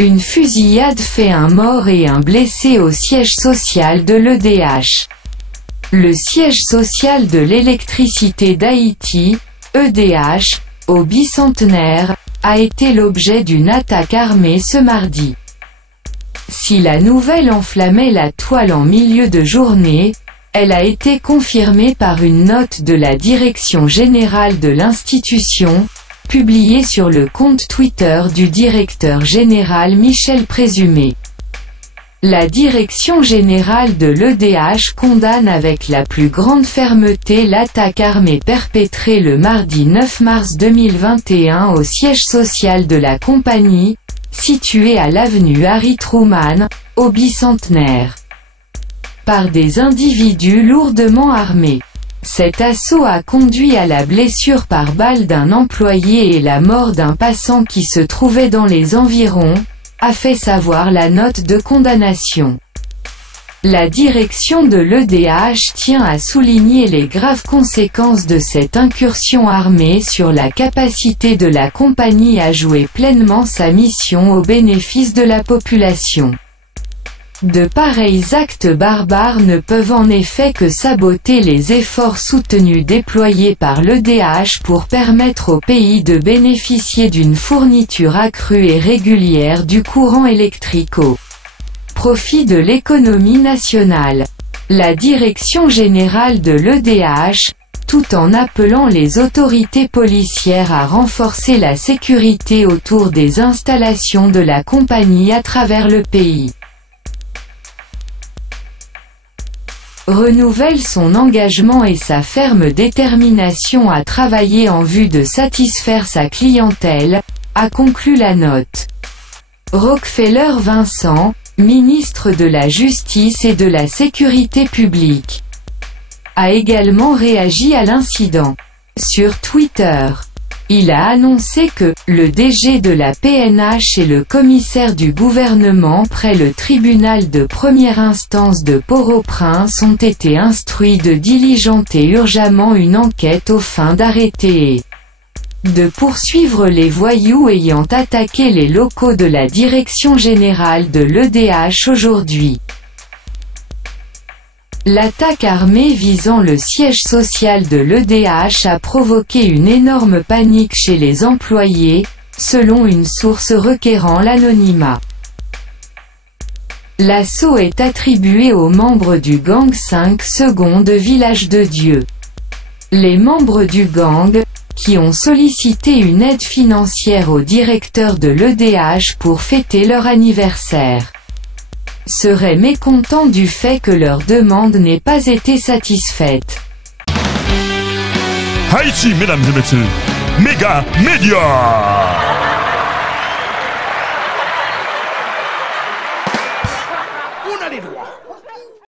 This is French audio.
Une fusillade fait un mort et un blessé au siège social de l'EDH. Le siège social de l'électricité d'Haïti, EDH, au bicentenaire, a été l'objet d'une attaque armée ce mardi. Si la nouvelle enflammait la toile en milieu de journée, elle a été confirmée par une note de la direction générale de l'institution, publiée sur le compte Twitter du directeur général Michel Présumé. La direction générale de l'EDH condamne avec la plus grande fermeté l'attaque armée perpétrée le mardi 9 mars 2021 au siège social de la compagnie, situé à l'avenue Harry Truman, au bicentenaire, par des individus lourdement armés. Cet assaut a conduit à la blessure par balle d'un employé et la mort d'un passant qui se trouvait dans les environs, a fait savoir la note de condamnation. La direction de l'EDH tient à souligner les graves conséquences de cette incursion armée sur la capacité de la compagnie à jouer pleinement sa mission au bénéfice de la population. De pareils actes barbares ne peuvent en effet que saboter les efforts soutenus déployés par l'EDH pour permettre au pays de bénéficier d'une fourniture accrue et régulière du courant électrique au profit de l'économie nationale. La direction générale de l'EDH, tout en appelant les autorités policières à renforcer la sécurité autour des installations de la compagnie à travers le pays, renouvelle son engagement et sa ferme détermination à travailler en vue de satisfaire sa clientèle, a conclu la note. Rockefeller Vincent, ministre de la Justice et de la Sécurité publique, a également réagi à l'incident. Sur Twitter, il a annoncé que « le DG de la PNH et le commissaire du gouvernement près le tribunal de première instance de Port-au-Prince ont été instruits de diligenter urgemment une enquête aux fins d'arrêter et de poursuivre les voyous ayant attaqué les locaux de la direction générale de l'EDH aujourd'hui ». L'attaque armée visant le siège social de l'EDH a provoqué une énorme panique chez les employés, selon une source requérant l'anonymat. L'assaut est attribué aux membres du gang 5 secondes Village de Dieu. Les membres du gang, qui ont sollicité une aide financière au directeur de l'EDH pour fêter leur anniversaire, seraient mécontents du fait que leur demande n'ait pas été satisfaite. Haïti, mesdames et messieurs, Méga Média.